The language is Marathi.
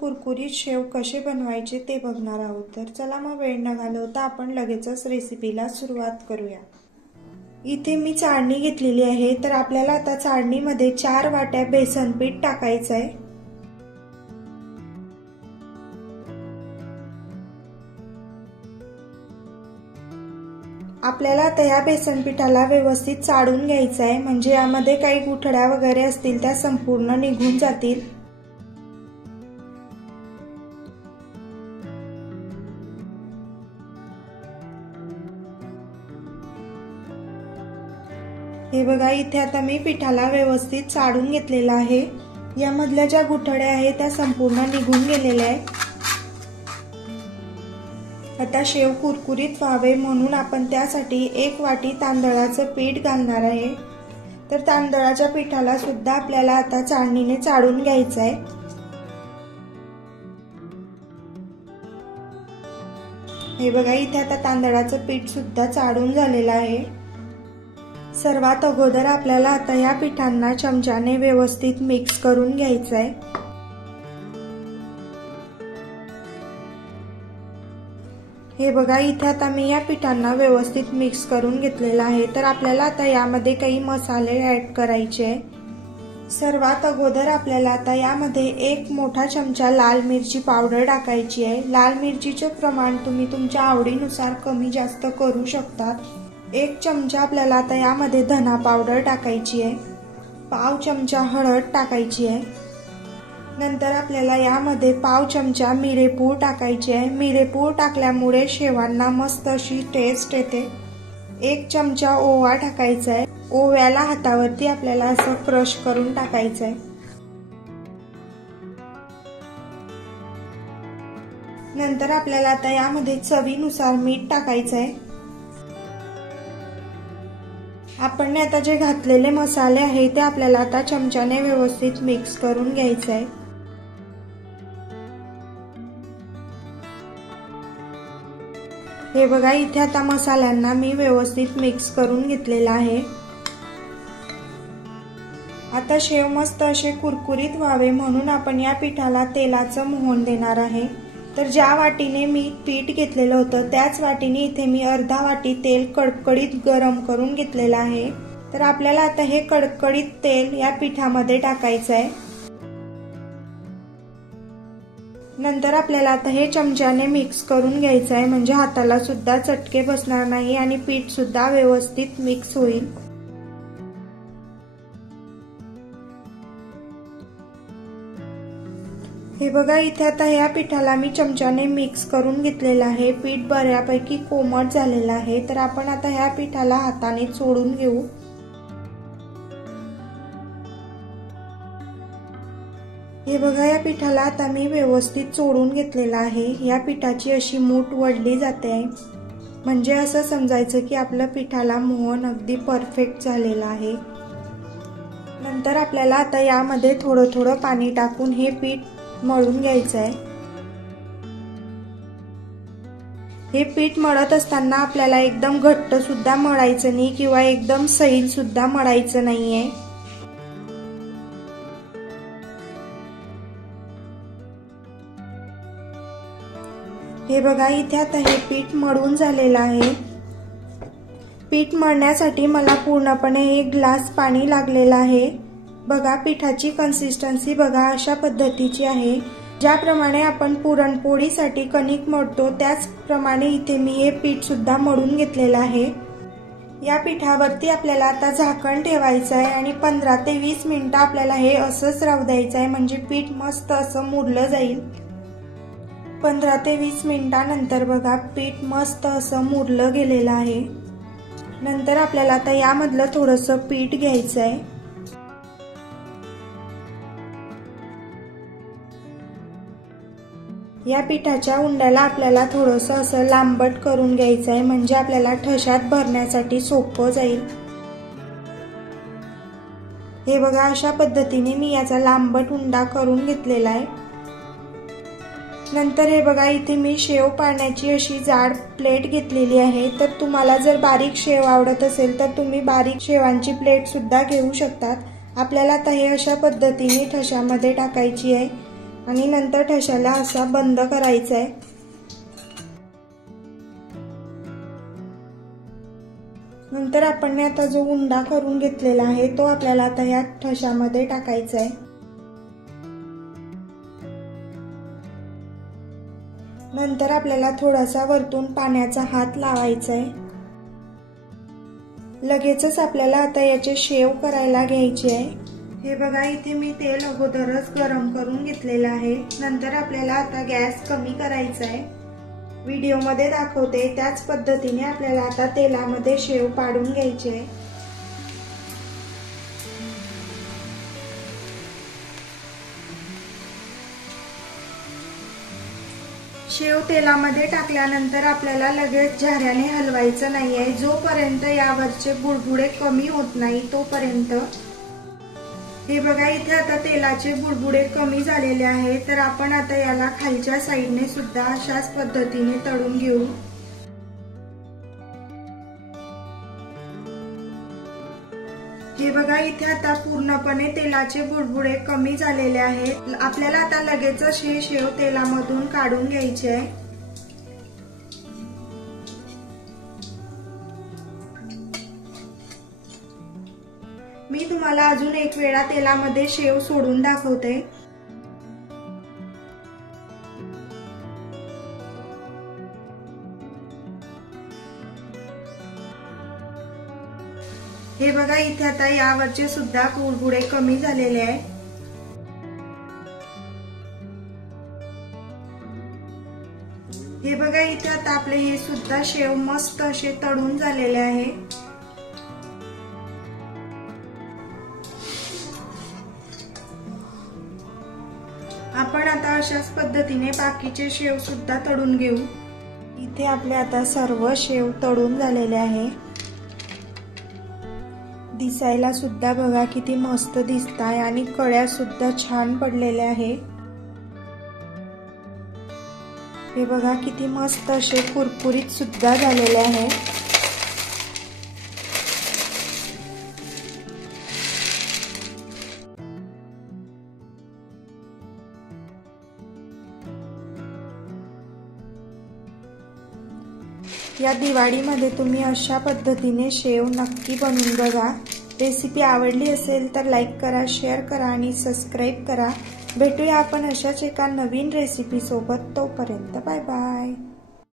कुरकुरीत शेव कसे बनवायचे ते बघणार आहोत। तर चला मग वेळ न घालवता आपण लगेचच रेसिपीला सुरुवात करूया। इथे मी चाळणी घेतलेली आहे। तर आपल्याला आता चाळणीमध्ये 4 वाट्या बेसन पीठ टाकायचं आहे। आपल्याला आता या बेसन पिठाला व्यवस्थित चाळून घ्यायचं आहे, म्हणजे यामध्ये काही गुठळ्या वगैरे असतील त्या संपूर्ण निघून जातील। हे बघा, इथे आता मी पिठाला व्यवस्थित चाळून घेतलेला आहे। यामधल्या ज्या गुठळ्या आहेत त्या संपूर्ण निघून गेलेल्या आहेत। आता शेव कुरकुरीत व्हावे म्हणून आपण त्यासाठी 1 वाटी तांदळाचं पीठ घालणार आहे। तर तांदळाच्या पिठाला सुद्धा आपल्याला आता चाळणीने चाळून घ्यायचं आहे। हे बघा, इथे आता तांदळाचं पीठ सुद्धा चाळून झालेलं आहे। सर्वात अगोदर आपल्याला आता या पिठांना चमच्याने व्यवस्थित मिक्स करून घ्यायचं आहे। हे बघा, इथे आता मी या पिठांना व्यवस्थित मिक्स करून घेतलेला आहे। तर आपल्याला आता यामध्ये काही मसाले ऍड करायचे आहे। सर्वात अगोदर आपल्याला आता यामध्ये 1 मोठा चमचा लाल मिरची पावडर टाकायची आहे। लाल मिरचीचे प्रमाण तुम्ही तुमच्या आवडीनुसार कमी जास्त करू शकता। 1 चमचा आपल्याला आता यामध्ये धना पावडर टाकायची आहे। पाव चमचा हळद टाकायची आहे। नंतर आपल्याला यामध्ये पाव चमचा मिरेपूड टाकायची आहे। मिरेपूड टाकल्यामुळे शेवांना मस्त अशी टेस्ट येते। 1 चमचा ओवा टाकायचा आहे। ओव्याला हातावरती आपल्याला असं क्रश करून टाकायचं आहे। नंतर आपल्याला आता यामध्ये चवीनुसार मीठ टाकायचं आहे। आपण आता जे घातलेले मसाले आहेत ते आपल्याला आता चमच्याने व्यवस्थित मिक्स करून घ्यायचं आहे। हे बघा, इथे आता मसाल्यांना मी व्यवस्थित मिक्स करून घेतलेला आहे। आता शेव मस्त असे कुरकुरीत व्हावे म्हणून आपण या पिठाला तेलाचं मोहन देणार आहे। तर ज्या वाटीने मी पीठ घेतलेलं होतं त्याच वाटीने इथे मी अर्धा वाटी तेल कडकडीत गरम करून घेतलेलं आहे। तर आपल्याला आता हे कडकडीत तेल या पिठामध्ये टाकायचं आहे। नंतर आपल्याला आता हे चमच्याने मिक्स करून घ्यायचं आहे, म्हणजे हाताला सुद्धा चटके बसणार नाही आणि पीठ सुद्धा व्यवस्थित मिक्स होईल। हे बघा, इथे आता या पिठाला मी चमच्याने मिक्स करून घेतलेलं आहे। पीठ बऱ्यापैकी कोमट झालेलं आहे। तर आपण आता ह्या पिठाला हाताने चोळून घेऊ। हे बघा, या पिठाला आता मी व्यवस्थित चोळून घेतलेलं आहे। या पिठाची अशी मूठ वळली जाते आहे, म्हणजे असं समजायचं की आपलं पिठाला मोहन अगदी परफेक्ट झालेलं आहे। नंतर आपल्याला आता यामध्ये थोडं थोडं पाणी टाकून हे पीठ मळून घ्यायचं आहे। हे पीठ मळत असताना आपल्याला एकदम घट्ट सुद्धा मळायचं नाही किंवा एकदम सैल सुद्धा मळायचं नाहीये। हे बघा, इथे आता हे पीठ मळून झालेलं आहे। पीठ मळण्यासाठी मला पूर्णपणे 1 ग्लास पाणी लागलेलं आहे। बघा, पिठाची कन्सिस्टन्सी बघा अशा पद्धतीची आहे। ज्याप्रमाणे आपण पुरणपोळीसाठी कणिक मळतो त्याचप्रमाणे इथे मी हे पीठ सुद्धा मळून घेतलेलं आहे। या पिठावरती आपल्याला आता झाकण ठेवायचं आहे आणि 15 ते 20 मिनिटं आपल्याला हे असंच राहू द्यायचं आहे, म्हणजे पीठ मस्त असं मुरलं जाईल। 15 ते 20 मिनिटांनंतर बघा पीठ मस्त असं मुरलं गेलेलं आहे। नंतर आपल्याला आता यामधलं थोडंसं पीठ घ्यायचं आहे। या पिठाच्या उंड्याला आपल्याला थोडंसं असं लांबट करून घ्यायचं आहे, म्हणजे आपल्याला ठशात भरण्यासाठी सोपं जाईल। हे बघा, अशा पद्धतीने मी याचा लांबट उंडा करून घेतलेला आहे। नंतर हे बघा, इथे मी शेव पाण्याची अशी जाड प्लेट घेतलेली आहे। तर तुम्हाला जर बारीक शेव आवडत असेल तर तुम्ही बारीक शेवांची प्लेट सुद्धा घेऊ शकतात। आपल्याला आता हे अशा पद्धतीने ठशामध्ये टाकायची आहे आणि नंतर ठशाला असा बंद करायचा आहे। नंतर आपण आता जो उंडा करून घेतलेला आहे तो आपल्याला आता या ठशामध्ये टाकायचा आहे। नंतर आपल्याला थोडासा वरतून पाण्याचा हात लावायचा आहे। लगेचच आपल्याला आता याचे शेव करायला घ्यायचे आहे। हे बघा इथे मी तेल अगोदरच गरम करून घेतलेलं आहे। नंतर आपल्याला आता गॅस कमी करायचा आहे। व्हिडिओ मध्ये दाखवते त्याच पद्धतीने आपल्याला आता तेलामध्ये शेव पाडून घ्यायचे आहे। शेव तेलामध्ये टाकल्यानंतर आपल्याला लगेच झाऱ्याने हलवायचं नाहीये। जोपर्यंत यावरचे बुडबुडे कमी होत नाही तोपर्यंत। हे बघा इथे आता तेलाचे बुडबुडे कमी झालेले आहेत, तर आपण आता याला खालच्या साईडने सुद्धा अशाच पद्धतीने तळून घेऊ। हे बघा इथे आता पूर्णपणे तेलाचे बुडबुडे कमी झालेले आहेत। आपल्याला आता लगेचच हे शेव तेलामधून काढून घ्यायचे आहे। मी तुम्हाला अजून एक वेळा तेलामध्ये शेव सोडून दाखवते। हे बघा इथे आता यावरचे सुद्धा बुडबुडे कमी झालेले आहे। हे बघा इथे आता आपले हे सुद्धा शेव मस्त असे तळून झालेले आहे। आपण आता अशाच पद्धतीने बाकीचे शेव सुद्धा तळून घेऊ। इथे आपले आता सर्व शेव तळून झालेले आहे। दिसायला सुद्धा बघा किती मस्त दिसताय आणि कळ्या सुद्धा छान पडलेल्या आहे। हे बघा किती मस्त असे कुरकुरीत सुद्धा झालेले आहे। या दिवाळीमध्ये तुम्ही अशा पद्धतीने शेव नक्की बनवून बघा। रेसिपी आवडली असेल तर लाईक करा, शेअर करा आणि सबस्क्राईब करा। भेटूया आपण अशाच एका नवीन रेसिपी सोबत। तोपर्यंत बाय बाय।